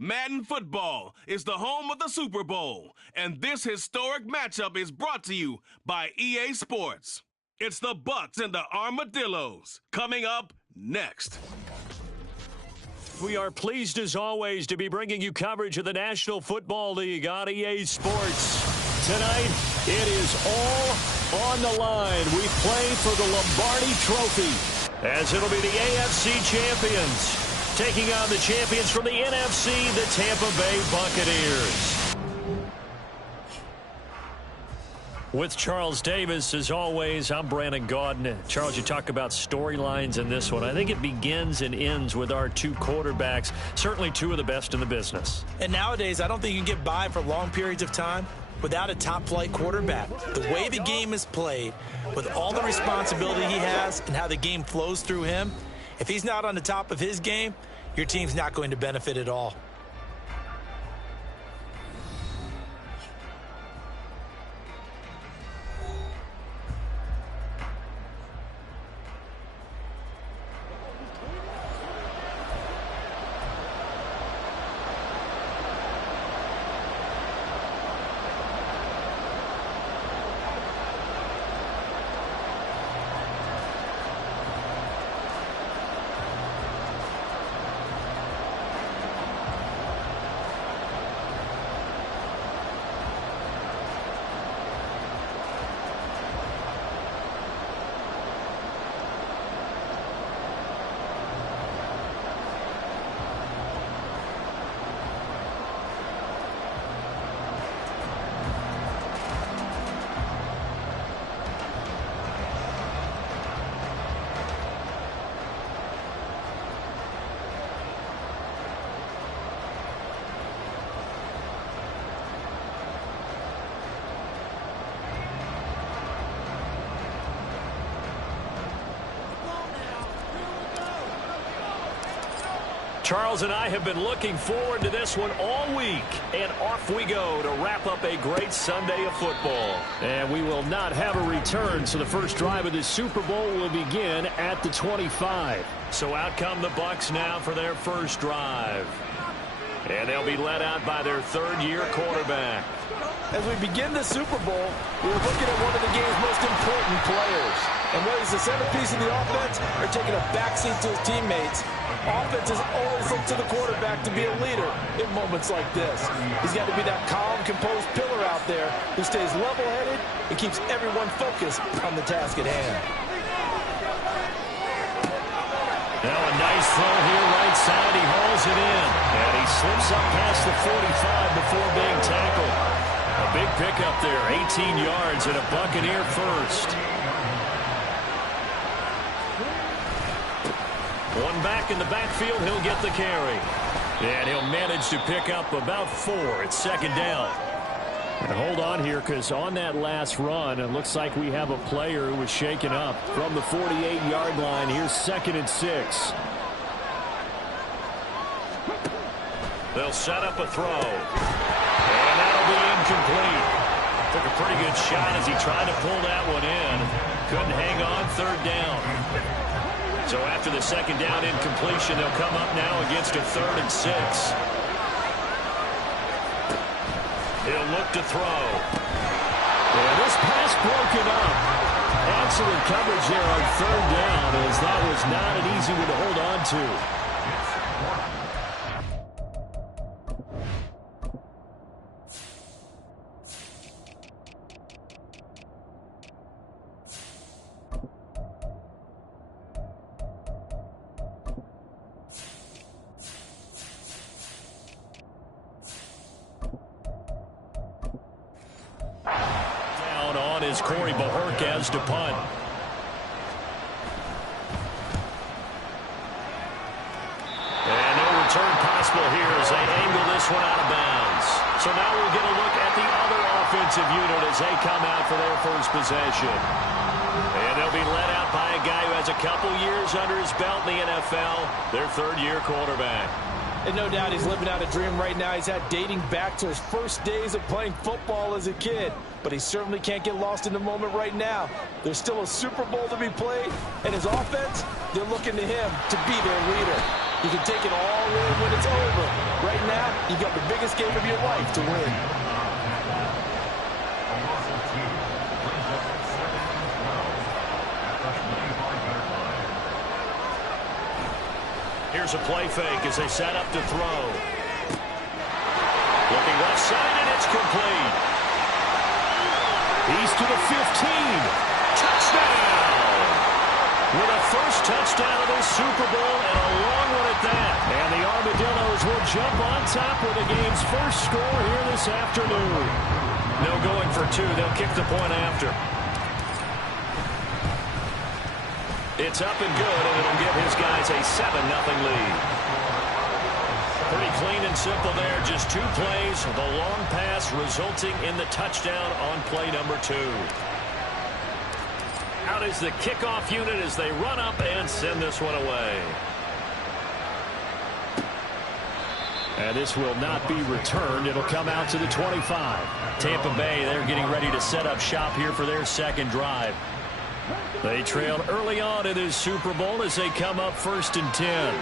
Madden Football is the home of the Super Bowl, and this historic matchup is brought to you by EA Sports. It's the Bucks and the Armadillos coming up next. We are pleased as always to be bringing you coverage of the National Football League on EA Sports. Tonight, it is all on the line. We play for the Lombardi Trophy, as it'll be the AFC champions taking on the champions from the NFC, the Tampa Bay Buccaneers. With Charles Davis, as always, I'm Brandon Gaudin. Charles, you talk about storylines in this one. I think it begins and ends with our two quarterbacks, certainly two of the best in the business. And nowadays, I don't think you can get by for long periods of time without a top-flight quarterback. The way the game is played, with all the responsibility he has and how the game flows through him, if he's not on the top of his game, your team's not going to benefit at all. Charles and I have been looking forward to this one all week, and off we go to wrap up a great Sunday of football. And we will not have a return, so the first drive of the Super Bowl will begin at the 25. So out come the Bucs now for their first drive. And they'll be led out by their third-year quarterback. As we begin the Super Bowl, we're looking at one of the game's most important players. And whether he's the centerpiece of the offense or taking a backseat to his teammates, offenses always look to the quarterback to be a leader in moments like this. He's got to be that calm, composed pillar out there who stays level-headed and keeps everyone focused on the task at hand. Now a nice throw here right side. He hauls it in. And he slips up past the 45 before being tackled. A big pickup there, 18 yards and a Buccaneer first. One back in the backfield, he'll get the carry. And he'll manage to pick up about 4 at second down. And hold on here, because on that last run, it looks like we have a player who was shaken up from the 48-yard line. Here's 2nd and 6. They'll set up a throw. And that'll be incomplete. Took a pretty good shot as he tried to pull that one in. Couldn't hang on, 3rd down. So after the second down incompletion, they'll come up now against a 3rd and 6. He'll look to throw. And this pass broken up. Excellent coverage there on 3rd down, as that was not an easy one to hold on to. To punt. And no return possible here as they angle this one out of bounds. So now we'll get a look at the other offensive unit as they come out for their first possession. And they'll be led out by a guy who has a couple years under his belt in the NFL, their 3rd-year quarterback. And no doubt he's living out a dream right now. He's had dating back to his first days of playing football as a kid. But he certainly can't get lost in the moment right now. There's still a Super Bowl to be played, and his offense, they're looking to him to be their leader. You can take it all in when it's over. Right now, you got the biggest game of your life to win. Here's a play fake as they set up to throw. Looking left side, and it's complete. He's to the 15. Touchdown! With a first touchdown of the Super Bowl and a long one at that. And the Armadillos will jump on top with the game's first score here this afternoon. No going for two. They'll kick the point after. It's up and good, and it'll give his guys a 7-0 lead. Pretty clean and simple there. Just two plays. The long pass resulting in the touchdown on play number 2. Out is the kickoff unit as they run up and send this one away. And this will not be returned. It'll come out to the 25. Tampa Bay, they're getting ready to set up shop here for their second drive. They trailed early on in this Super Bowl as they come up 1st and 10.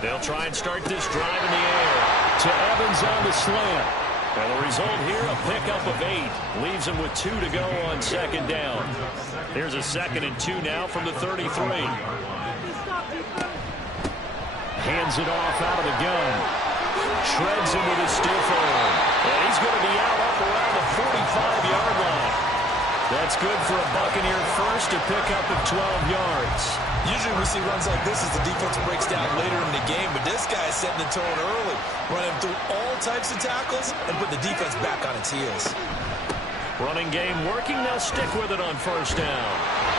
They'll try and start this drive in the air. To Evans on the slant. And the result here, a pickup of 8. Leaves them with 2 to go on 2nd down. Here's a 2nd and 2 now from the 33. Hands it off out of the gun. Shreds him with a stiff arm. And he's going to be out up around the 45-yard line. That's good for a Buccaneer first to pick up at 12 yards. Usually we see runs like this as the defense breaks down later in the game, but this guy is setting the tone early, running through all types of tackles and put the defense back on its heels. Running game working. They'll stick with it on 1st down.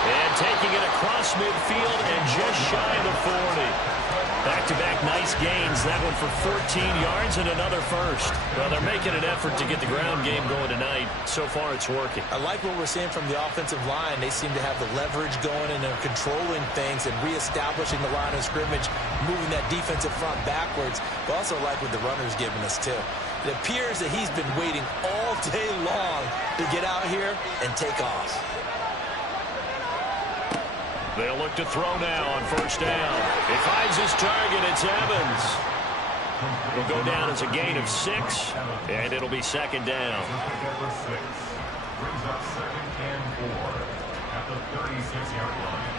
And taking it across midfield and just shy of the 40. Back-to-back nice gains. That one for 14 yards and another first. Well, they're making an effort to get the ground game going tonight. So far, it's working. I like what we're seeing from the offensive line. They seem to have the leverage going, and they're controlling things and reestablishing the line of scrimmage, moving that defensive front backwards. But also like what the runner's giving us, too. It appears that he's been waiting all day long to get out here and take off. They'll look to throw now on 1st down. He finds his target. It's Evans. It'll go down as a gain of 6, and it'll be 2nd down. Brings up 2nd and 4 at the 36-yard line.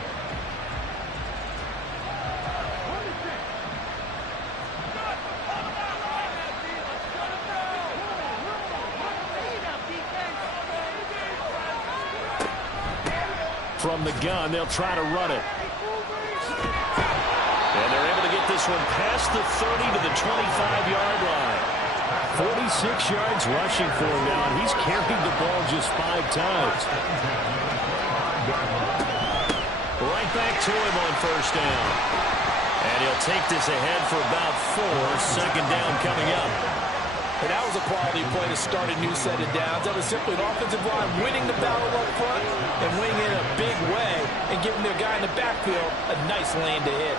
From the gun, they'll try to run it. And they're able to get this one past the 30 to the 25-yard line. 46 yards rushing for him now, and he's carried the ball just 5 times. Right back to him on 1st down. And he'll take this ahead for about 4. 2nd down coming up. And that was a quality play to start a new set of downs. That was simply an offensive line winning the battle up front and winning in a big way and giving their guy in the backfield a nice lane to hit.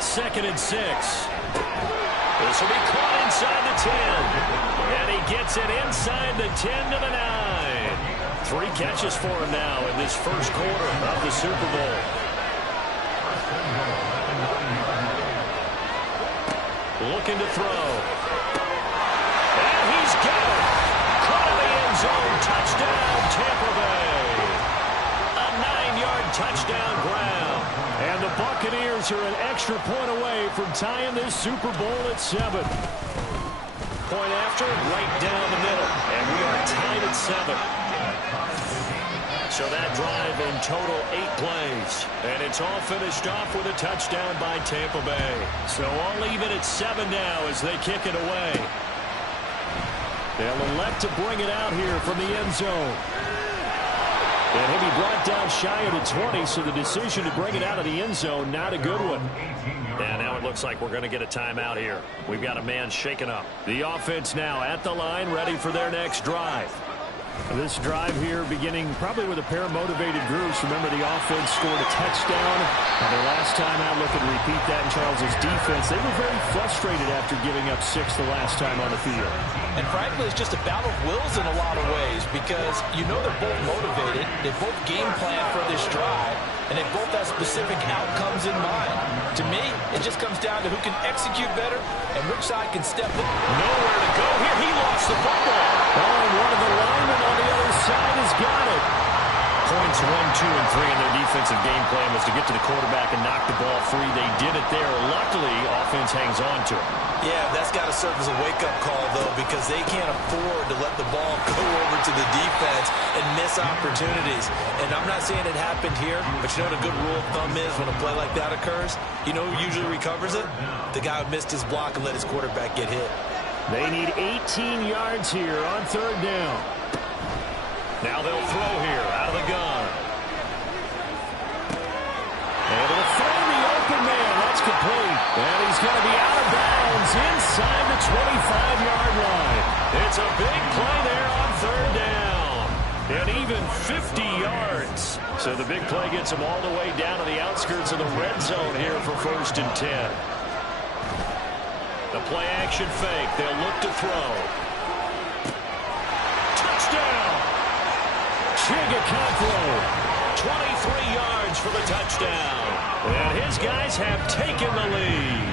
2nd and 6. This will be caught inside the 10. And he gets it inside the 10 to the 9. 3 catches for him now in this first quarter of the Super Bowl. Looking to throw. And he's got it. Caught in the end zone. Touchdown, Tampa Bay. A 9-yard touchdown ground. And the Buccaneers are an extra point away from tying this Super Bowl at 7. Point after, right down the middle. And we are tied at 7. So that drive in total 8 plays. And it's all finished off with a touchdown by Tampa Bay. So all even at 7 now as they kick it away. They'll elect to bring it out here from the end zone. And he'll be brought down shy of the 20, so the decision to bring it out of the end zone, not a good one. And now it looks like we're going to get a timeout here. We've got a man shaken up. The offense now at the line, ready for their next drive. This drive here beginning probably with a pair of motivated groups. Remember, the offense scored a touchdown. Their last time out, looking to repeat that in Charles's defense. They were very frustrated after giving up 6 the last time on the field. And frankly, it's just a battle of wills in a lot of ways because you know they're both motivated. They both game plan for this drive, and they both have specific outcomes in mind. To me, it just comes down to who can execute better and which side can step in. Nowhere to go here. He lost the football. Oh, and one of the linemen on the other side has got it. Points 1, 2, and 3 in their defensive game plan was to get to the quarterback and knock the ball free. They did it there. Luckily, offense hangs on to it. Yeah, that's got to serve as a wake-up call, though, because they can't afford to let the ball go over to the defense and miss opportunities. And I'm not saying it happened here, but you know what a good rule of thumb is when a play like that occurs? You know who usually recovers it? The guy who missed his block and let his quarterback get hit. They need 18 yards here on 3rd down. Now they'll throw here out of the gun. Able to find the open man. That's complete. And he's going to be out of bounds inside the 25-yard line. It's a big play there on 3rd down. And even 50 yards. So the big play gets them all the way down to the outskirts of the red zone here for 1st and 10. The play action fake. They'll look to throw. Touchdown! Chigakaklo, 23 yards for the touchdown. And his guys have taken the lead.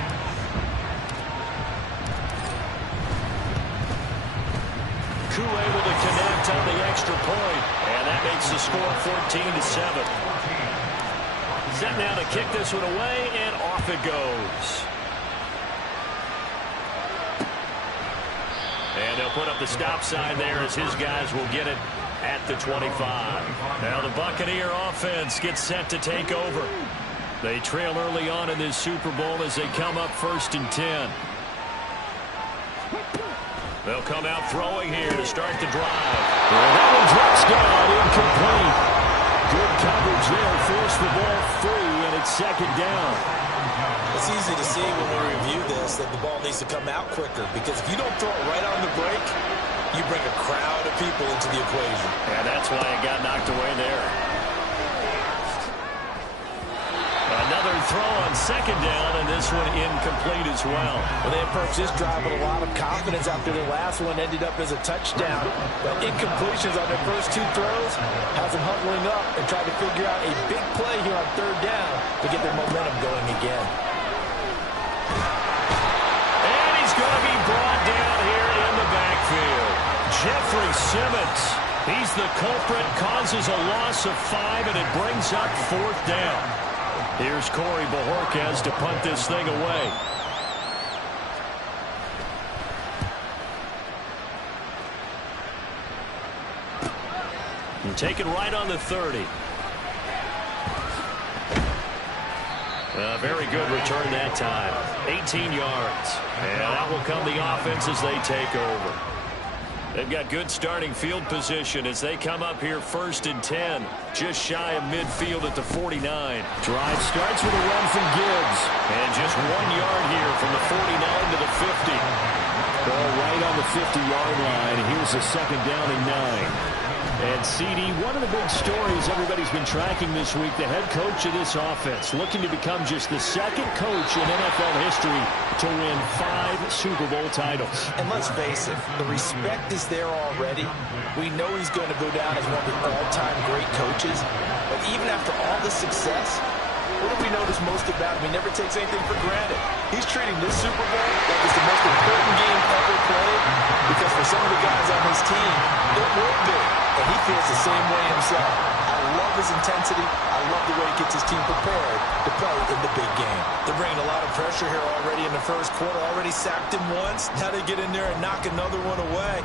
Koo able to connect on the extra point. And that makes the score 14-7. Set now to kick this one away, and off it goes. And they'll put up the stop sign there as his guys will get it at the 25. Now the Buccaneer offense gets set to take over. They trail early on in this Super Bowl as they come up 1st and 10. They'll come out throwing here to start the drive. And that one drops down, incomplete. Good coverage there, forced the ball free, and it's 2nd down. It's easy to see when we review this that the ball needs to come out quicker because if you don't throw it right on the break, you bring a crowd of people into the equation. And that's why it got knocked away there. Another throw on 2nd down, and this one incomplete as well. Well, they approached this drive with a lot of confidence after their last one ended up as a touchdown. But incompletions on their first 2 throws has them huddling up and trying to figure out a big play here on 3rd down to get their momentum going again. And he's going to be brought down here in the backfield. Jeffrey Simmons, he's the culprit, causes a loss of 5, and it brings up 4th down. Here's Corey Bojorquez to punt this thing away. And take it right on the 30. Very good return that time. 18 yards. And out will come the offense as they take over. They've got good starting field position as they come up here 1st and 10. Just shy of midfield at the 49. Drive starts with a run from Gibbs. And just 1 yard here from the 49 to the 50. Ball right on the 50-yard line. Here's a 2nd down and 9. And CD, one of the big stories everybody's been tracking this week, the head coach of this offense, looking to become just the 2nd coach in NFL history to win 5 Super Bowl titles. And let's face it, the respect is there already. We know he's going to go down as one of the all-time great coaches. But even after all this success, what do we notice most about him? He never takes anything for granted. He's treating this Super Bowl like it's the most important game ever played because for some of the guys on his team, it will be. And he feels the same way himself. I love his intensity. I love the way he gets his team prepared to play in the big game. They're bringing a lot of pressure here already in the first quarter. Already sacked him once. Now they get in there and knock another one away.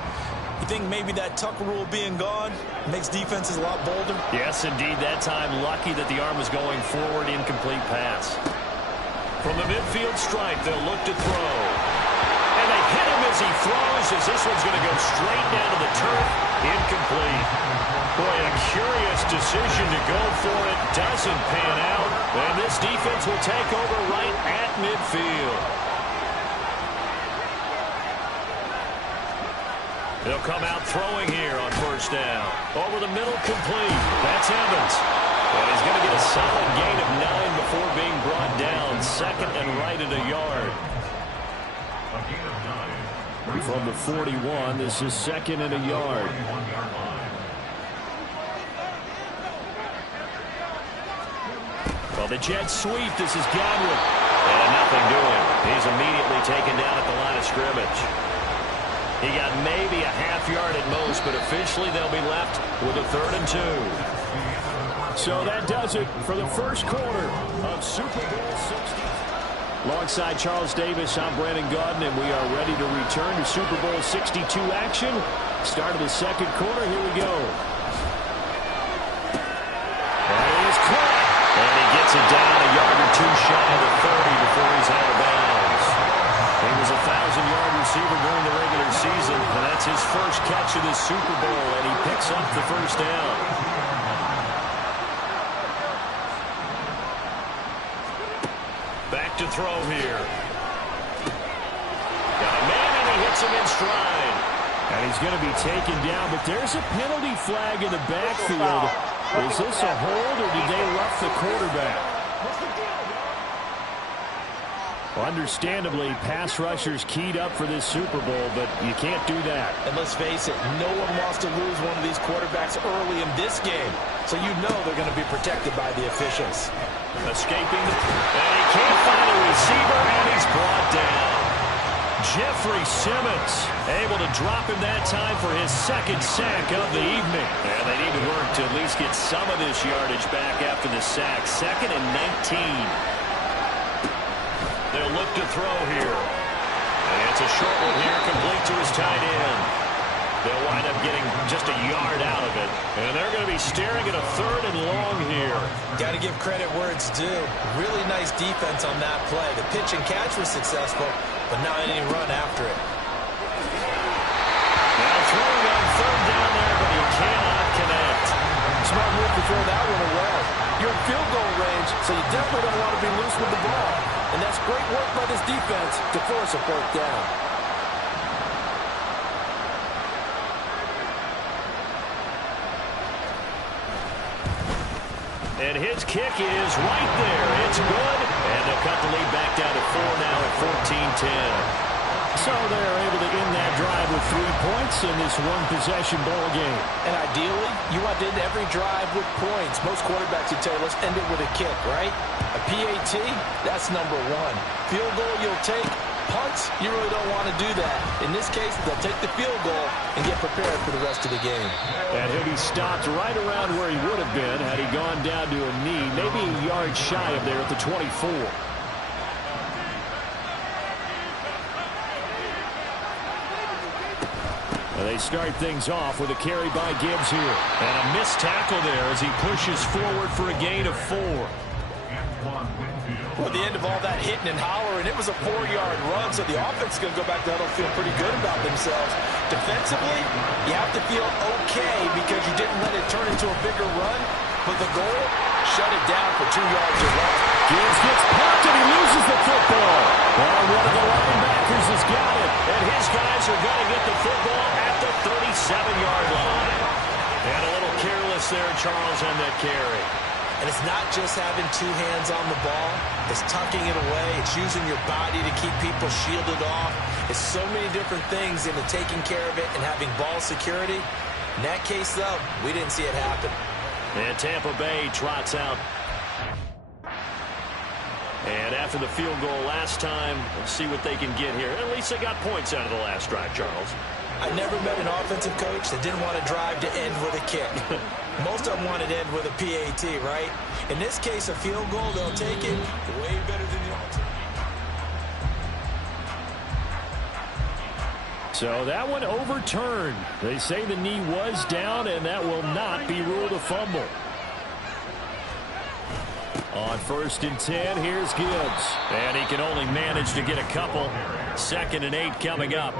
You think maybe that tuck rule being gone makes defenses a lot bolder? Yes, indeed. That time, lucky that the arm was going forward. Incomplete pass. From the midfield stripe, they'll look to throw. And they hit him as he throws, as this one's going to go straight down to the turf. Incomplete. Boy, a curious decision to go for it. Doesn't pan out. And this defense will take over right at midfield. They'll come out throwing here on first down. Over the middle, complete. That's Evans. And he's going to get a solid gain of 9 before being brought down. Second and right at a yard. From the 41, this is second and a yard. Well, the jet sweep. This is Godwin. And nothing doing. He's immediately taken down at the line of scrimmage. He got maybe a half yard at most, but officially they'll be left with a 3rd and 2. So that does it for the first quarter of Super Bowl 60. Alongside Charles Davis, I'm Brandon Gaudin, and we are ready to return to Super Bowl 62 action. Start of the second quarter. Here we go. That is caught. And he gets it down a yard or two shy of the 30 before he's out of bounds. He was a 1,000-yard receiver during the regular season, and that's his first catch of this Super Bowl, and he picks up the first down. Back to throw here. Got a man, and he hits him in stride. And he's going to be taken down, but there's a penalty flag in the backfield. Is this a hold, or did they rough the quarterback? Understandably, pass rushers keyed up for this Super Bowl, but you can't do that. And let's face it, no one wants to lose one of these quarterbacks early in this game. So you know they're going to be protected by the officials. Escaping, and he can't find a receiver, and he's brought down. Jeffrey Simmons able to drop him that time for his second sack of the evening. And they need to work to at least get some of this yardage back after the sack. 2nd and 19. They'll look to throw here. And it's a short one here, complete to his tight end. They'll wind up getting just a yard out of it. And they're going to be staring at a 3rd and long here. Got to give credit where it's due. Really nice defense on that play. The pitch and catch was successful, but not any run after it. Now throwing on 3rd down there, but he cannot connect. Smart move to throw that one away. You're in field goal range, so you definitely don't want to be loose with the ball. And that's great work by this defense to force a 4th down. And his kick is right there. It's good. And they'll cut the lead back down to 4 now at 14-10. So they're able to end that drive with 3 points in this one-possession ball game. And ideally, you want to end every drive with points. Most quarterbacks would tell you, let's end it with a kick, right? A PAT, that's number 1. Field goal, you'll take. Punts, you really don't want to do that. In this case, they'll take the field goal and get prepared for the rest of the game. And he'll be stopped right around where he would have been had he gone down to a knee, maybe a yard shy of there at the 24. They start things off with a carry by Gibbs here. And a missed tackle there as he pushes forward for a gain of 4. Well, at the end of all that hitting and hollering, it was a 4-yard run, so the offense is going to go back to huddle feel pretty good about themselves. Defensively, you have to feel okay because you didn't let it turn into a bigger run, but the goal, shut it down for 2 yards or less. Gibbs gets popped and he loses the football. Well, one of the linebackers has got it, and his guys are going to get the football at the 37-yard line. And a little careless there, Charles, on that carry. And it's not just having 2 hands on the ball. It's tucking it away. It's using your body to keep people shielded off. It's so many different things into taking care of it and having ball security. In that case, though, we didn't see it happen. And Tampa Bay trots out. And after the field goal last time, we'll see what they can get here. At least they got points out of the last drive, Charles. I never met an offensive coach that didn't want to drive to end with a kick. Most of them wanted to end with a PAT, right? In this case, a field goal, they'll take it way better than the alternative. So that one overturned. They say the knee was down, and that will not be ruled a fumble. On 1st and 10, here's Gibbs. And he can only manage to get a couple. 2nd and 8 coming up.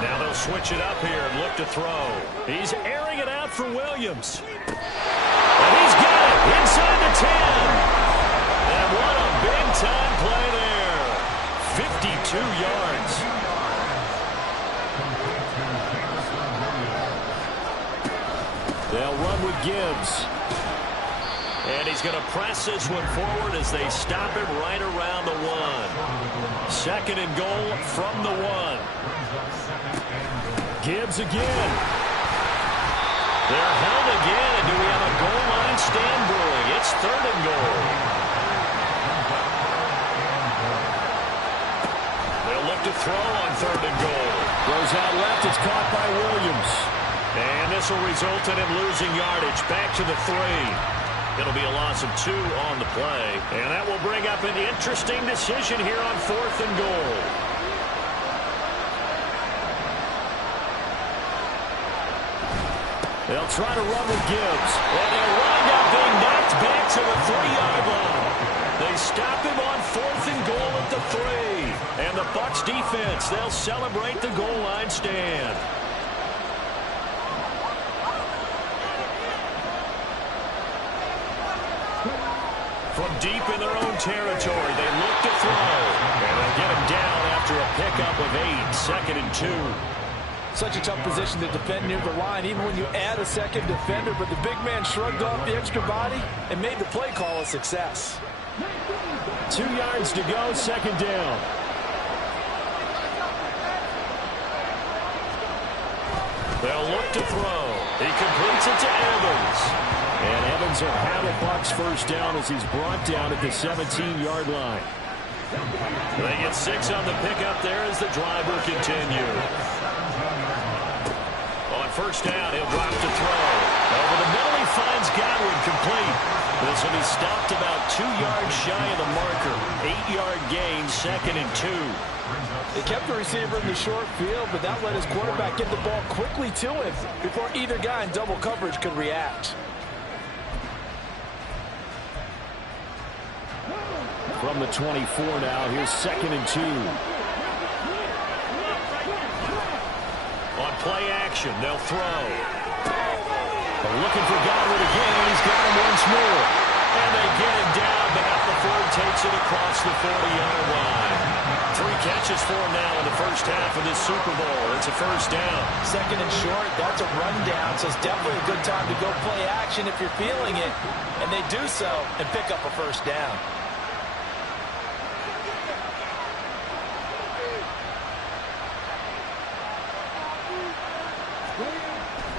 Now they'll switch it up here and look to throw. He's airing it out for Williams. And he's got it inside the 10. And what a big-time And he's going to press this one forward as they stop him right around the 1. Second and goal from the 1. Gibbs again. They're held again, and do we have a goal line stand brewing? It's third and goal. They'll look to throw on third and goal. Goes out left. It's caught by Williams. And this will result in him losing yardage back to the 3. It'll be a loss of 2 on the play. And that will bring up an interesting decision here on fourth and goal. They'll try to run with Gibbs. And they'll wind up being knocked back to the 3-yard line. They stop him on fourth and goal at the 3. And the Bucs defense, they'll celebrate the goal line stand. From deep in their own territory, they look to throw. And they'll get him down after a pickup of 8, second and 2. Such a tough position to defend near the line, even when you add a second defender. But the big man shrugged off the extra body and made the play call a success. 2 yards to go, second down. They'll look to throw. He completes it to Evans. And Evans will have a Bucs first down as he's brought down at the 17-yard line. They get 6 on the pickup there as the drive will continue. On first down, he'll drop to throw. Over the middle, he finds Godwin complete. This will be stopped about 2 yards shy of the marker. 8-yard gain, second and 2. They kept the receiver in the short field, but that let his quarterback get the ball quickly to him before either guy in double coverage could react. From the 24 now, here's second and 2. On play action, they'll throw. They're looking for Godwin again, and he's got him once more. And they get him down, but Allen Ford takes it across the 40-yard line. 3 catches for him now in the first half of this Super Bowl. It's a first down. Second and short, that's a rundown, so it's definitely a good time to go play action if you're feeling it. And they do so and pick up a first down.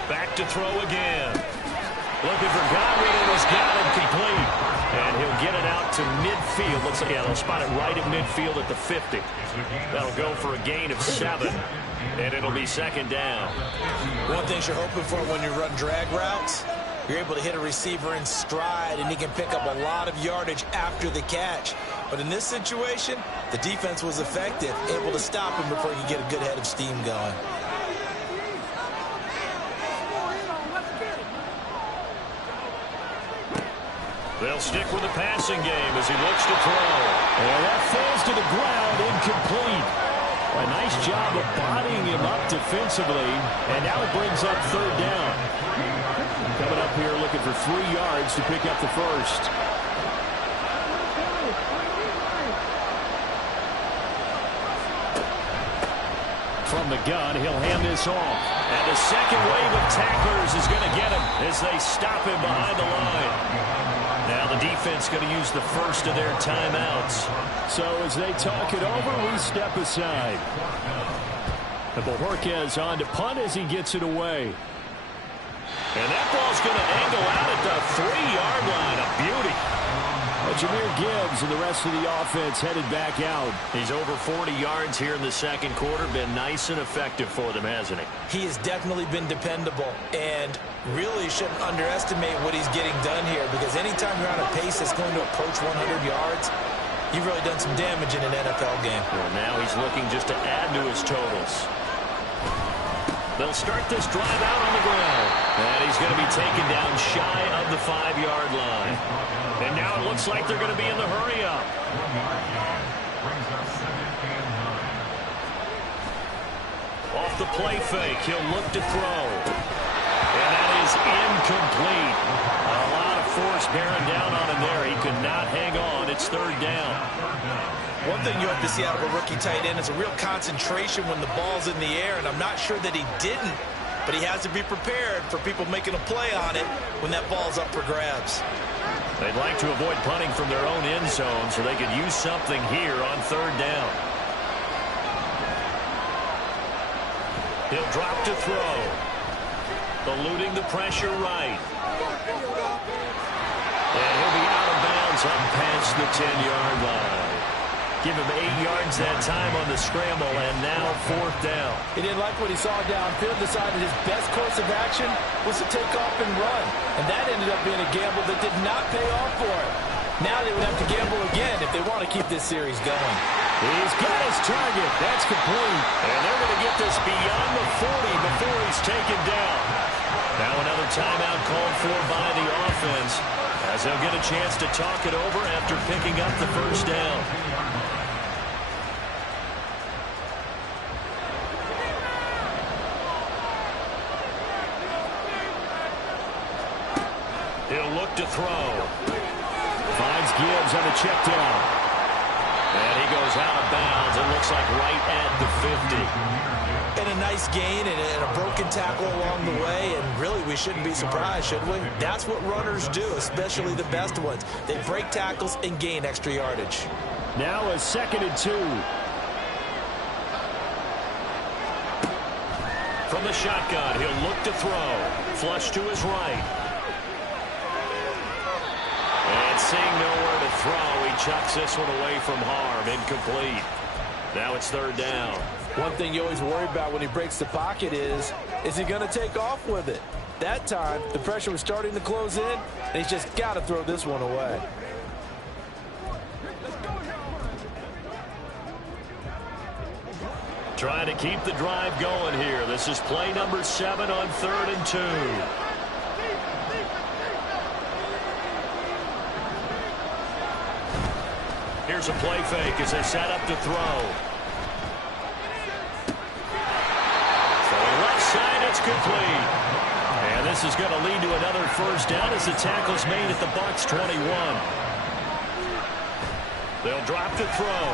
Back to throw again. Looking for Godwin, and he's got him complete. And he'll get it out to midfield. Looks like, yeah, they'll spot it right at midfield at the 50. That'll go for a gain of 7. And it'll be second down. One thing you're hoping for when you run drag routes, you're able to hit a receiver in stride, and he can pick up a lot of yardage after the catch. But in this situation, the defense was effective, able to stop him before he could get a good head of steam going. They'll stick with the passing game as he looks to throw. And that falls to the ground, incomplete. A nice job of bodying him up defensively, and now it brings up third down. Coming up here looking for 3 yards to pick up the first. From the gun, he'll hand this off. And the second wave of tacklers is going to get him as they stop him behind the line. Now the defense going to use the first of their timeouts. So as they talk it over, we step aside. And Bojorquez on to punt as he gets it away. And that ball's going to angle out at the 3-yard line. A beauty. Jahmyr Gibbs and the rest of the offense headed back out. He's over 40 yards here in the second quarter. Been nice and effective for them, hasn't he? He has definitely been dependable, and really shouldn't underestimate what he's getting done here, because anytime you're on a pace that's going to approach 100 yards, you've really done some damage in an NFL game. Well, now he's looking just to add to his totals. They'll start this drive out on the ground. And he's going to be taken down shy of the 5-yard line. And now it looks like they're going to be in the hurry-up. Off the play fake, he'll look to throw. And that is incomplete. A lot of force bearing down on him there. He could not hang on. It's third down. One thing you hope to see out of a rookie tight end is a real concentration when the ball's in the air, and I'm not sure that he didn't but he has to be prepared for people making a play on it when that ball's up for grabs. They'd like to avoid punting from their own end zone so they could use something here on third down. He'll drop to throw. Eluding the pressure right. And he'll be out of bounds up past the 10-yard line. Give him 8 yards that time on the scramble, and now fourth down. He didn't like what he saw downfield, decided his best course of action was to take off and run. And that ended up being a gamble that did not pay off for him. Now they would have to gamble again if they want to keep this series going. He's got his target. That's complete. And they're going to get this beyond the 40 before he's taken down. Now another timeout called for by the offense, as they'll get a chance to talk it over after picking up the first down. He'll look to throw. Finds Gibbs on the check down. And he goes out of bounds. It looks like right at the 50. And a nice gain and a broken tackle along the way. And really, we shouldn't be surprised, should we? That's what runners do, especially the best ones. They break tackles and gain extra yardage. Now a 2nd and 2. From the shotgun, he'll look to throw. Flush to his right. And seeing nowhere to throw, he chucks this one away from harm. Incomplete. Now it's third down. One thing you always worry about when he breaks the pocket is he going to take off with it? That time, the pressure was starting to close in, and he's just got to throw this one away. Trying to keep the drive going here. This is play number 7 on 3rd and 2. Here's a play fake as they set up to throw. Throwing left side, it's complete. And this is going to lead to another first down as the tackle's made at the Bucs 21. They'll drop to throw.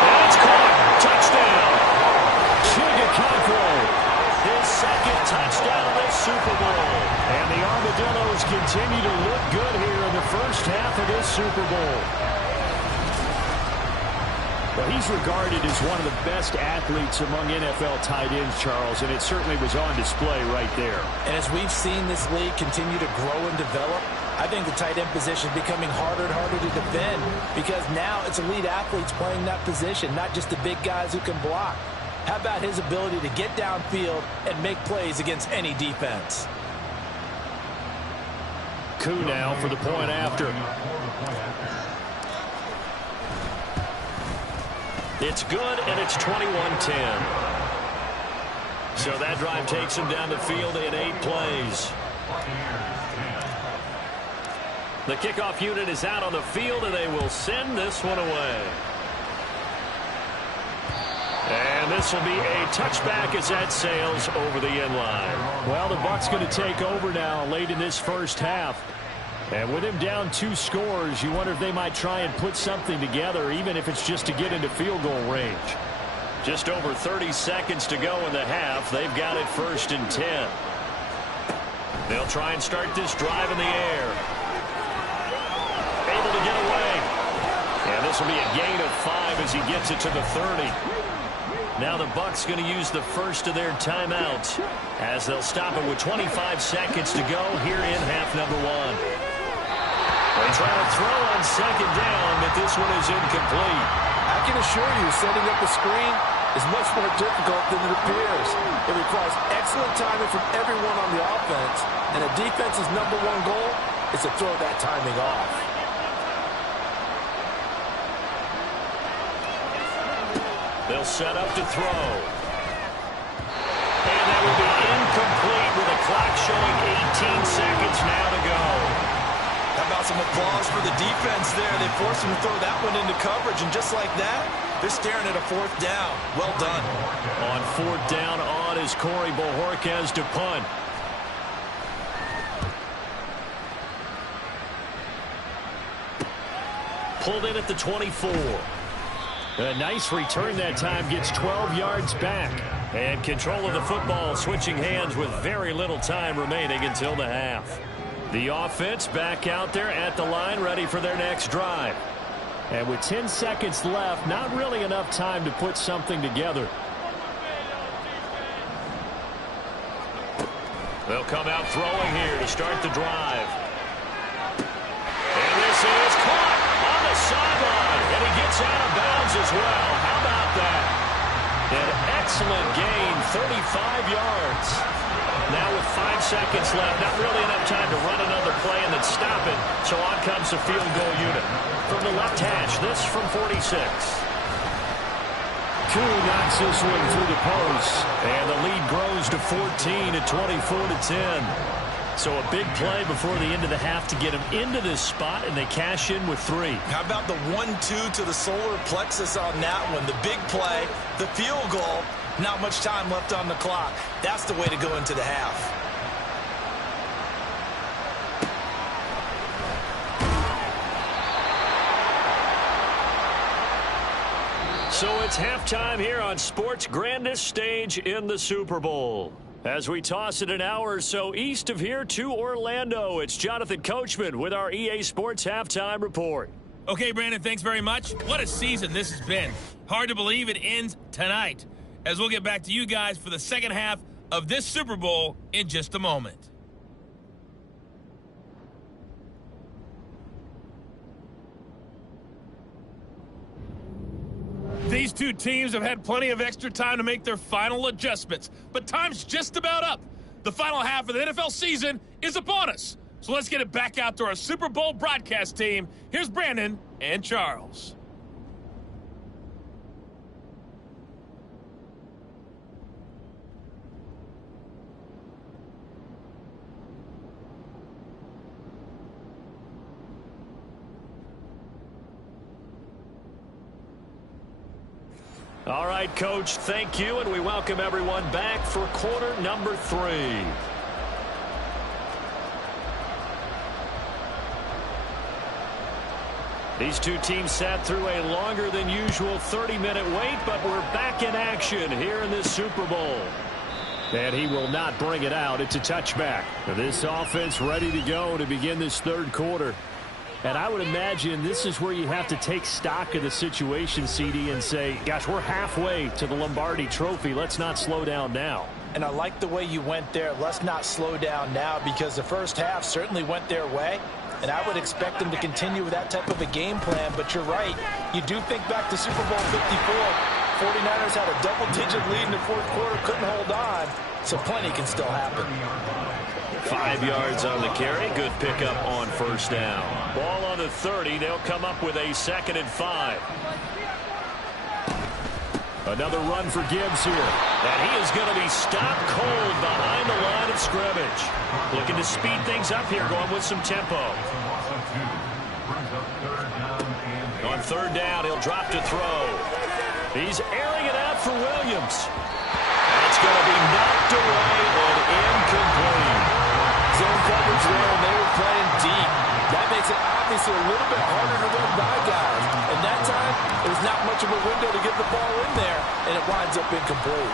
And it's caught. Touchdown. Chigaconfro. His 2nd touchdown of this Super Bowl. And the Armadillos continue to look good here in the first half of this Super Bowl. Well, he's regarded as one of the best athletes among NFL tight ends, Charles, and it certainly was on display right there. And as we've seen this league continue to grow and develop, I think the tight end position is becoming harder and harder to defend because now it's elite athletes playing that position, not just the big guys who can block. How about his ability to get downfield and make plays against any defense? Coup now for the point after. It's good, and it's 21-10. So that drive takes him down the field in 8 plays. The kickoff unit is out on the field, and they will send this one away. And this will be a touchback as that sails over the end line. Well, the Bucs going to take over now late in this first half. And with him down 2 scores, you wonder if they might try and put something together, even if it's just to get into field goal range. Just over 30 seconds to go in the half. They've got it 1st and 10. They'll try and start this drive in the air. Able to get away. And this will be a gain of 5 as he gets it to the 30. Now the Bucs going to use the first of their timeouts as they'll stop it with 25 seconds to go here in half number 1. They try to throw on 2nd down, but this one is incomplete. I can assure you, setting up a screen is much more difficult than it appears. It requires excellent timing from everyone on the offense, and a defense's number 1 goal is to throw that timing off. They'll set up to throw. And that will be incomplete with a clock showing 18 seconds now to go. How about some applause for the defense there? They forced him to throw that one into coverage, and just like that, they're staring at a 4th down. Well done. On 4th down, on is Corey Bojorquez to punt. Pulled in at the 24. A nice return that time, gets 12 yards back. And control of the football switching hands with very little time remaining until the half. The offense back out there at the line, ready for their next drive. And with 10 seconds left, not really enough time to put something together. They'll come out throwing here to start the drive. And this is caught on the sideline. And he gets out of bounds as well. How about that? An excellent gain, 35 yards. Now with 5 seconds left, not really enough time to run another play and then stop it. So on comes the field goal unit. From the left hash, this from 46. Koo knocks this one through the post. And the lead grows to 14 at 24-10. So a big play before the end of the half to get him into this spot, and they cash in with 3. How about the 1-2 to the solar plexus on that one? The big play, the field goal, not much time left on the clock. That's the way to go into the half. So it's halftime here on sports' grandest stage in the Super Bowl. As we toss it an hour or so east of here to Orlando, it's Jonathan Coachman with our EA Sports Halftime Report. Okay, Brandon, thanks very much. What a season this has been. Hard to believe it ends tonight, as we'll get back to you guys for the second half of this Super Bowl in just a moment. These two teams have had plenty of extra time to make their final adjustments, but time's just about up. The final half of the NFL season is upon us. So let's get it back out to our Super Bowl broadcast team. Here's Brandon and Charles. All right, Coach, thank you, and we welcome everyone back for quarter number 3. These two teams sat through a longer than usual 30-minute wait, but we're back in action here in this Super Bowl. And he will not bring it out. It's a touchback. This offense ready to go to begin this third quarter. And I would imagine this is where you have to take stock of the situation, CD, and say, gosh, we're halfway to the Lombardi Trophy. Let's not slow down now. And I like the way you went there. Let's not slow down now, because the first half certainly went their way. And I would expect them to continue with that type of a game plan. But you're right. You do think back to Super Bowl 54. 49ers had a double-digit lead in the fourth quarter, couldn't hold on. So plenty can still happen. 5 yards on the carry. Good pickup on first down. Ball on the 30. They'll come up with a 2nd and 5. Another run for Gibbs here. And he is going to be stopped cold behind the line of scrimmage. Looking to speed things up here, going with some tempo. On third down, he'll drop to throw. He's airing it out for Williams. And it's going to be knocked away and incomplete. Zone coverage there, and they were playing deep. That makes it obviously a little bit harder to run by guys. And that time, there's not much of a window to get the ball in there, and it winds up incomplete.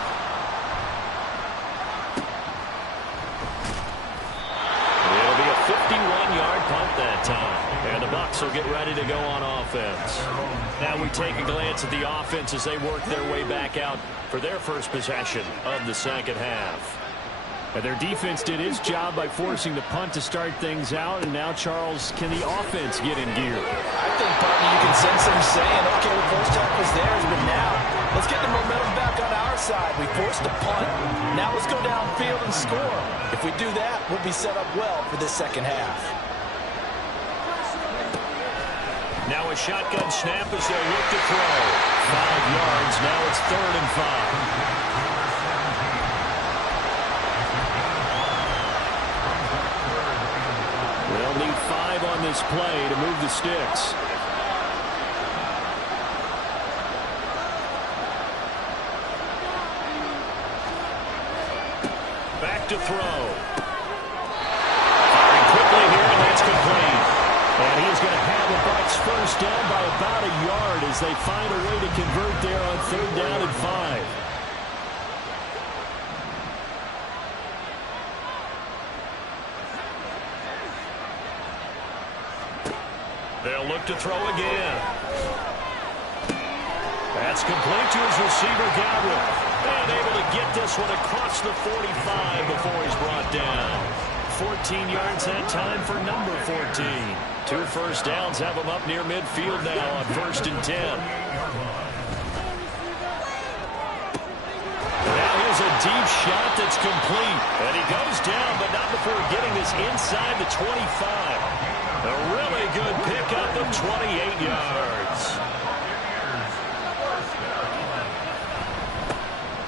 It'll be a 51-yard punt that time. And the Bucs will get ready to go on offense. Now we take a glance at the offense as they work their way back out for their first possession of the second half. And their defense did its job by forcing the punt to start things out. And now, Charles, can the offense get in gear? I think, partner, you can sense them saying, okay, the first half was theirs, but now let's get the momentum back on our side. We forced a punt. Now let's go downfield and score. If we do that, we'll be set up well for this second half. Now a shotgun snap as they look to throw. 5 yards. Now it's 3rd and 5. They'll need 5 on this play to move the sticks. Back to throw. Firing quickly here, and that's complete. And he is going to have the Bucs first down by about a yard as they find a way to convert They'll look to throw again. That's complete to his receiver, Godwin. And able to get this one across the 45 before he's brought down. 14 yards that time for number 14. 2 first downs have him up near midfield now on 1st and 10. Now here's a deep shot that's complete. And he goes down, but not before getting this inside the 25. A really good pickup of 28 yards.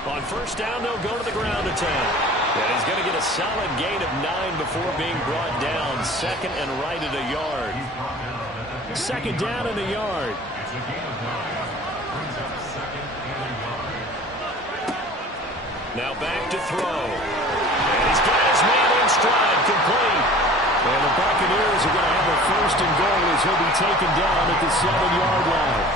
On 1st down, they'll go to the ground attack. And he's going to get a solid gain of 9 before being brought down. 2nd and right at a yard. 2nd down and a yard. Now back to throw. And he's got his man in stride, complete. And the Buccaneers are going to have a 1st and goal as he'll be taken down at the 7-yard line.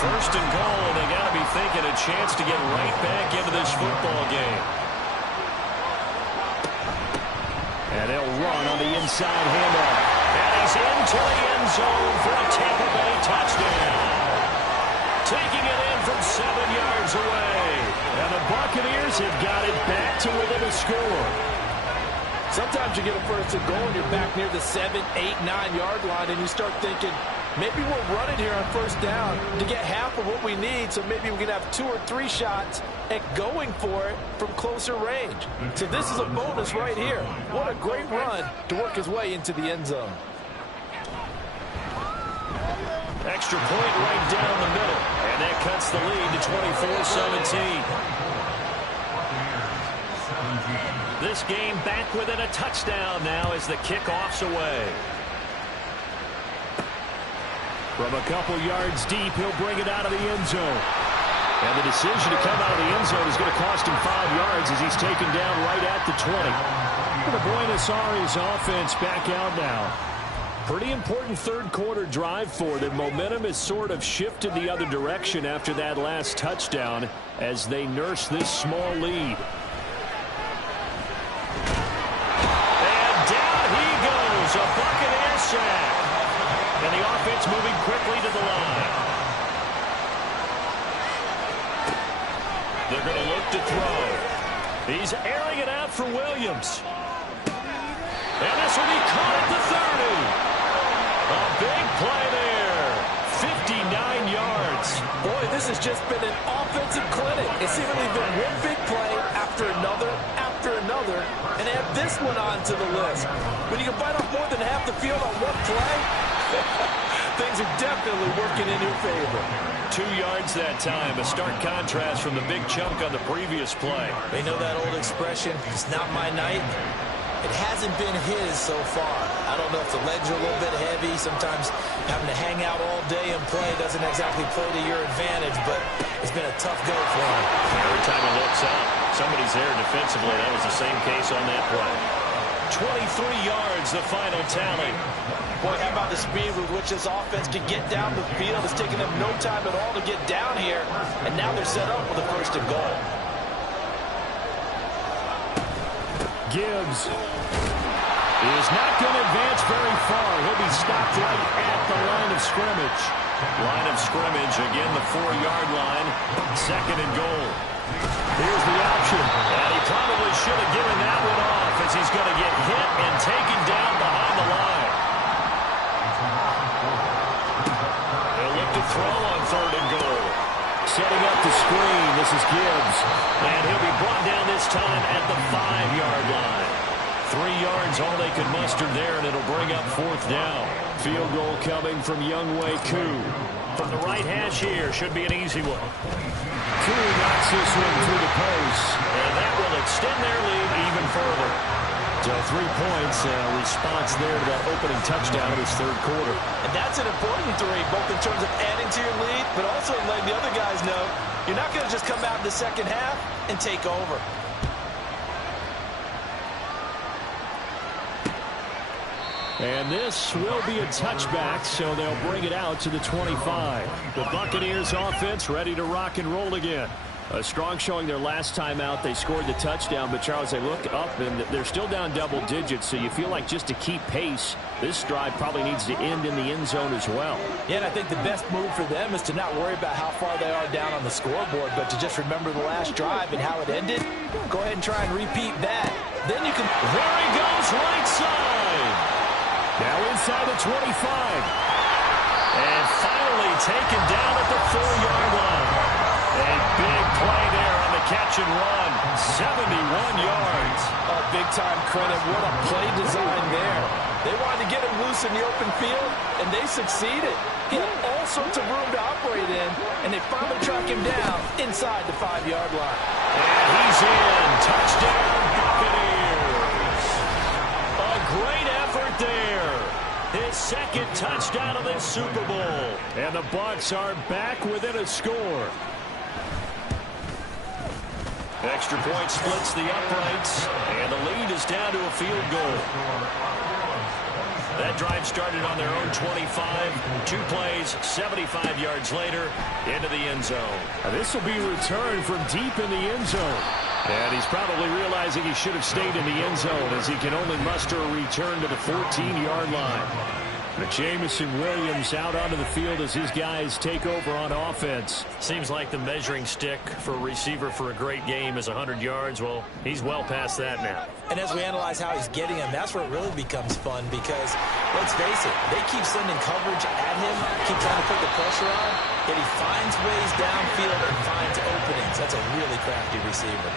1st and goal, and they got to be thinking a chance to get right back into this football game. And they'll run on the inside handoff. And he's into the end zone for a Tampa Bay touchdown. Taking it in from 7 yards away. And the Buccaneers have got it back to within a score. Sometimes you get a 1st and goal and you're back near the 7, 8, 9-yard line, and you start thinking, maybe we're running here on 1st down to get half of what we need, so maybe we can have 2 or 3 shots at going for it from closer range. So this is a bonus right here. What a great run to work his way into the end zone. Extra point right down the middle, and that cuts the lead to 24-17. This game back within a touchdown now as the kickoff's away. From a couple yards deep, he'll bring it out of the end zone. And the decision to come out of the end zone is going to cost him 5 yards as he's taken down right at the 20. The Buenos Aires offense back out now. Pretty important 3rd quarter drive for them. Momentum has sort of shifted the other direction after that last touchdown as they nurse this small lead. A Buccaneer sack. And the offense moving quickly to the line. They're going to look to throw. He's airing it out for Williams. And this will be caught at the 30. A big play there. 59 yards. Boy, this has just been an offensive clinic. It's seemingly been one big play after another, and add this one onto the list. When you can bite off more than half the field on one play, things are definitely working in your favor. 2 yards that time, a stark contrast from the big chunk on the previous play. They know that old expression, it's not my night. It hasn't been his so far. I don't know if the legs are a little bit heavy. Sometimes having to hang out all day and play doesn't exactly play to your advantage, but it's been a tough go for him. Every time he looks out, somebody's there defensively. That was the same case on that play. 23 yards, the final tally. Boy, how about the speed with which this offense can get down the field? It's taken them no time at all to get down here, and now they're set up with a 1st and goal. Gibbs is not going to advance very far. He'll be stopped right at the line of scrimmage. Line of scrimmage, again, the 4-yard line. 2nd and goal. Here's the option. And he probably should have given that one off as he's going to get hit and taken down behind the line. They'll look to throw on 3rd and goal. Setting up the screen, this is Gibbs. And he'll be brought down this time at the 5-yard line. 3 yards, all they could muster there, and it'll bring up 4th down. Field goal coming from Younghoe Koo. From the right hash here, should be an easy one. Koo knocks this one through the post. And that will extend their lead even further. So 3 points, response there to that opening touchdown of this 3rd quarter. And that's an important 3, both in terms of adding to your lead, but also letting the other guys know you're not going to just come out in the second half and take over. And this will be a touchback, so they'll bring it out to the 25. The Buccaneers offense ready to rock and roll again. A strong showing their last time out. They scored the touchdown, but Charles, they look up and they're still down double digits, so you feel like just to keep pace, this drive probably needs to end in the end zone as well. Yeah, and I think the best move for them is to not worry about how far they are down on the scoreboard, but to just remember the last drive and how it ended. Go ahead and try and repeat that. Then you can... There he goes, right side. Now inside the 25. And finally taken down at the 4-yard line. A big play there on the catch and run. 71 yards. Oh, big-time credit. What a play design there. They wanted to get him loose in the open field, and they succeeded. He had all sorts of room to operate in, and they finally track him down inside the 5-yard line. And he's in. Touchdown, Buccaneers. A great effort there. His second touchdown of this Super Bowl. And the Bucs are back within a score. Extra point splits the uprights, and the lead is down to a field goal. That drive started on their own 25. 2 plays, 75 yards later, into the end zone. This will be returned from deep in the end zone. And he's probably realizing he should have stayed in the end zone as he can only muster a return to the 14-yard line. But Jamison Williams out onto the field as his guys take over on offense. Seems like the measuring stick for a receiver for a great game is 100 yards. Well, he's well past that now. And as we analyze how he's getting him, that's where it really becomes fun because, let's face it, they keep sending coverage at him, keep trying to put the pressure on, yet he finds ways downfield and finds openings. That's a really crafty receiver.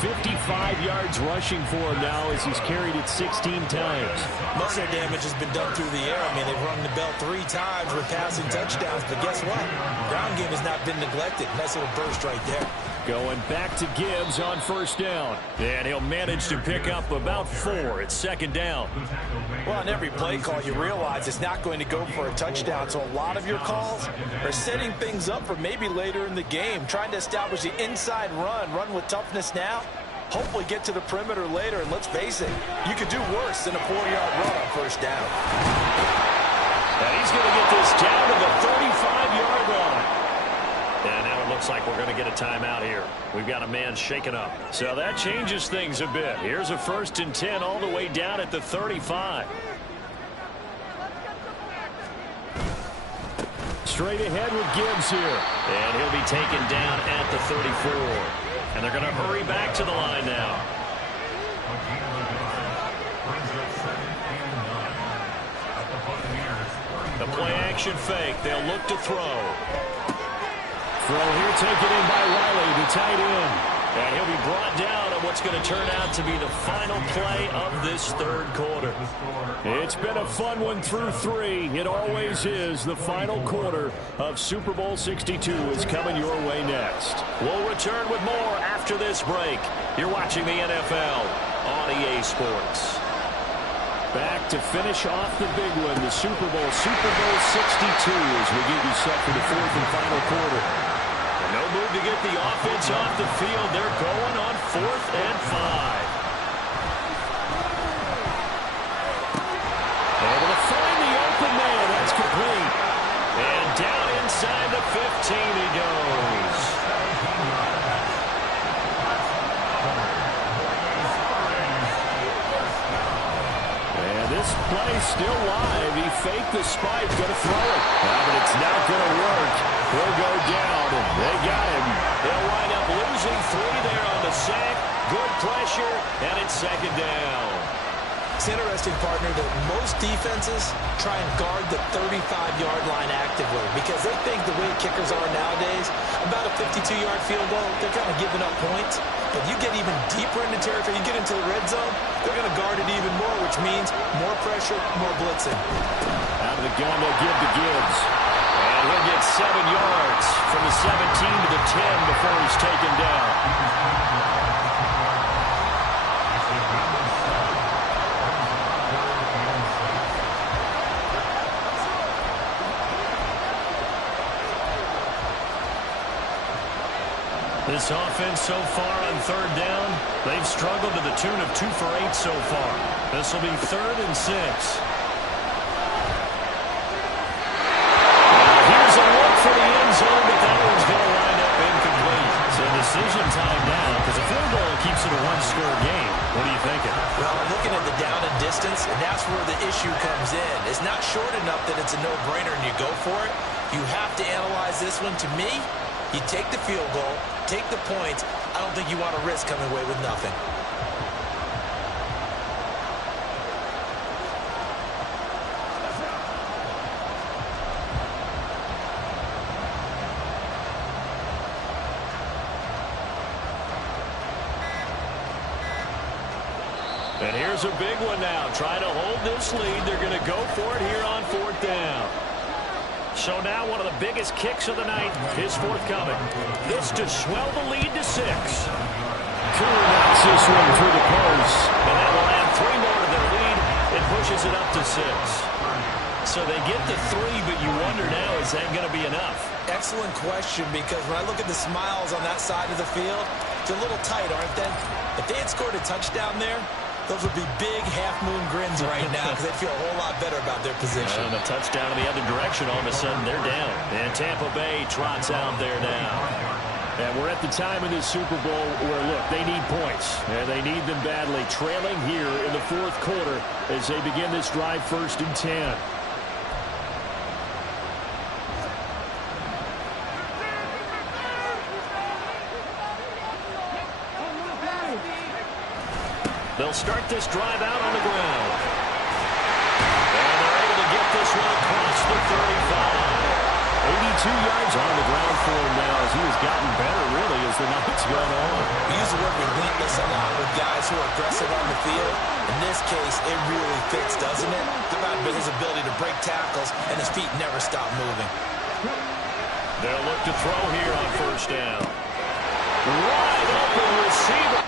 55 yards rushing for him now as he's carried it 16 times. Most of their damage has been done through the air. I mean, they've rung the bell 3 times with passing touchdowns, but guess what? Ground game has not been neglected. Nice little burst right there. Going back to Gibbs on first down. And he'll manage to pick up about 4. It's second down. Well, on every play call, you realize it's not going to go for a touchdown. So a lot of your calls are setting things up for maybe later in the game, trying to establish the inside run with toughness now, hopefully get to the perimeter later. And let's face it, you could do worse than a 4-yard run on first down. And he's going to get this down to the 35-yard line. And now it looks like we're going to get a timeout here. We've got a man shaken up. So that changes things a bit. Here's a 1st and 10 all the way down at the 35. Straight ahead with Gibbs here. And he'll be taken down at the 34. And they're going to hurry back to the line now. The play action fake. They'll look to throw. Throw here taken in by Riley, the tight end. And he'll be brought down on what's going to turn out to be the final play of this third quarter. It's been a fun one through 3. It always is. The final quarter of Super Bowl 62 is coming your way next. We'll return with more after this break. You're watching the NFL on EA Sports. Back to finish off the big one, the Super Bowl 62 as we get you set for the 4th and final quarter. No move to get the offense off the field. They're going on 4th and 5. Able to find the open man. That's complete. And down inside the 15 he goes. And this play still live. He faked the spike. Going to throw it. But it's not going to work. He'll go down. They got him. They'll wind up losing 3 there on the sack. Good pressure, and it's second down. It's interesting, partner, that most defenses try and guard the 35-yard line actively because they think the way kickers are nowadays, about a 52-yard field goal, they're kind of giving up points. But you get even deeper into territory, you get into the red zone, they're going to guard it even more, which means more pressure, more blitzing. Out of the gun, they'll give to Gibbs. And he'll get 7 yards from the 17 to the 10 before he's taken down. This offense so far on 3rd down, they've struggled to the tune of 2 for 8 so far. This will be 3rd and 6. Here's a look for the end zone, but that one's going to wind up incomplete. So looking at the down and distance, and that's where the issue comes in. It's not short enough that it's a no-brainer and you go for it. You have to analyze this one. To me, you take the field goal, take the points. I don't think you want to risk coming away with nothing. And here's a big one now. Trying to hold this lead. They're going to go for it here on 4th down. So now one of the biggest kicks of the night is forthcoming. This to swell the lead to 6. Cooler knocks this one through the post. And that will add 3 more to their lead. It pushes it up to 6. So they get to 3, but you wonder now, is that going to be enough? Excellent question, because when I look at the smiles on that side of the field, it's a little tight, aren't they? If they had scored a touchdown there, those would be big half-moon grins right now because they'd feel a whole lot better about their position. And a touchdown in the other direction, all of a sudden they're down. And Tampa Bay trots out there now. And we're at the time in this Super Bowl where, look, they need points. And they need them badly. Trailing here in the 4th quarter as they begin this drive 1st and 10. They'll start this drive out on the ground. And they're able to get this one across the 35. 82 yards on the ground for him now as he has gotten better, really, as the night's gone on. We use the word relentless a lot with guys who are aggressive on the field. In this case, it really fits, doesn't it? Think about his ability to break tackles, and his feet never stop moving. They'll look to throw here on 1st down. Wide open receiver.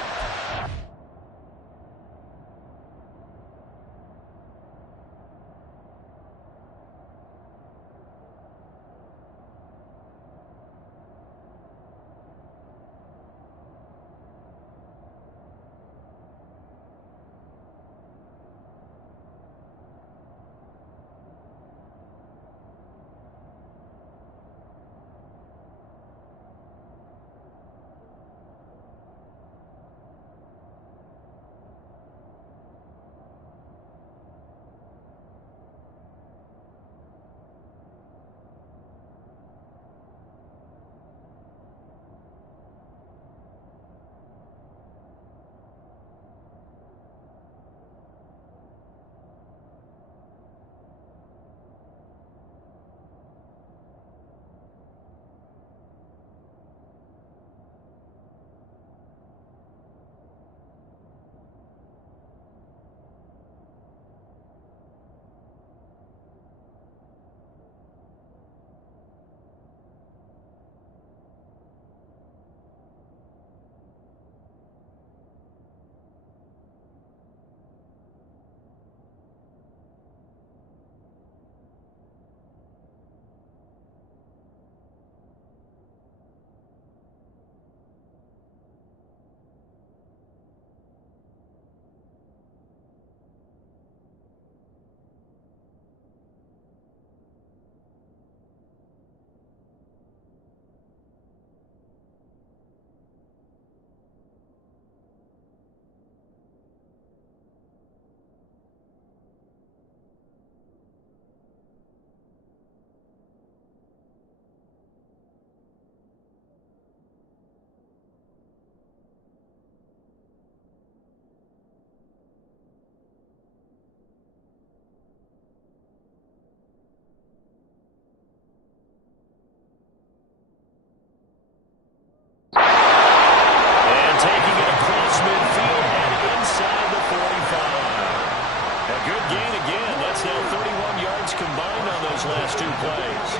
last two plays.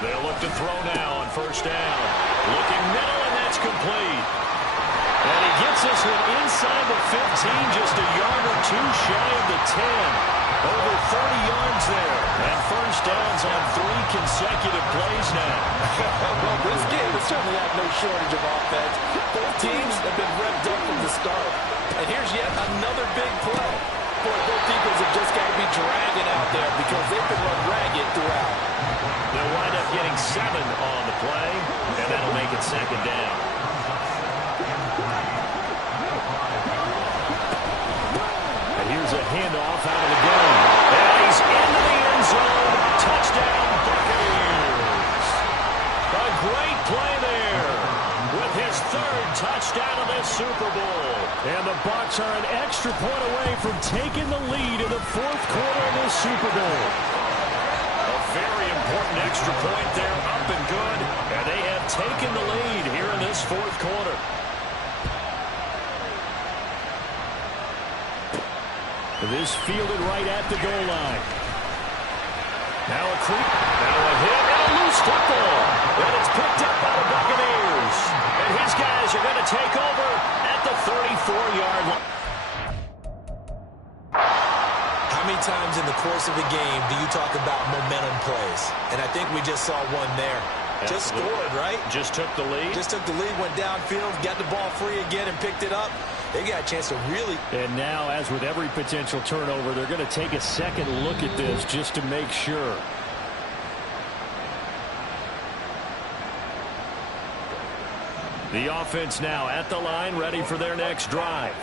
They'll look to throw now on first down. Looking middle, and that's complete. And he gets this one inside the 15, just a yard or two shy of the 10. Over 30 yards there. And first downs on 3 consecutive plays now. Well, this game has certainly had no shortage of offense. Both teams have been revved up from the start. And here's yet another big play. Boy, both defenses have just got to be dragging out there because they've been run ragged throughout. They'll wind up getting 7 on the play, and that'll make it second down. a handoff out of the gun. And he's into the end zone. Touchdown, Buccaneers. A great play there with his third touchdown of this Super Bowl. And the Bucs are an extra point away from taking the lead in the fourth quarter of this Super Bowl. A very important extra point there, up and good. And they have taken the lead here in this fourth quarter. This fielded right at the goal line. Now a creep. Now a hit and a loose football. And it's picked up by the Buccaneers. And his guys are going to take over at the 34-yard line. How many times in the course of a game do you talk about momentum plays? And I think we just saw one there. Just scored, right? Just took the lead. Just took the lead, went downfield, got the ball free again and picked it up. They got a chance to really... And now, as with every potential turnover, they're going to take a second look at this just to make sure. The offense now at the line, ready for their next drive.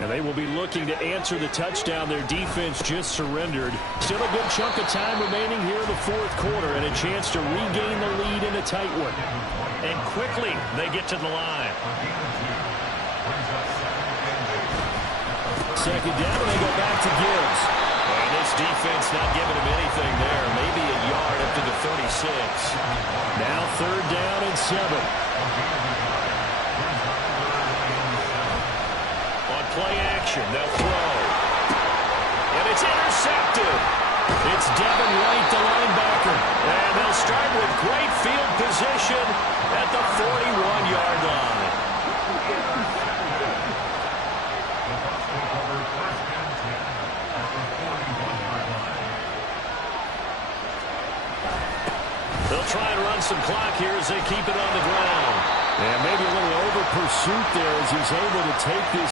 And they will be looking to answer the touchdown their defense just surrendered. Still a good chunk of time remaining here in the fourth quarter and a chance to regain the lead in a tight one. And quickly they get to the line. Second down, and they go back to Gibbs. And this defense not giving him anything there. Maybe a yard up to the 36. Now third down and 7. Play action, they'll throw. And it's intercepted. It's Devin White, the linebacker. And they'll start with great field position at the 41-yard line. They'll try and run some clock here as they keep it on the ground. And maybe a little over pursuit there as he's able to take this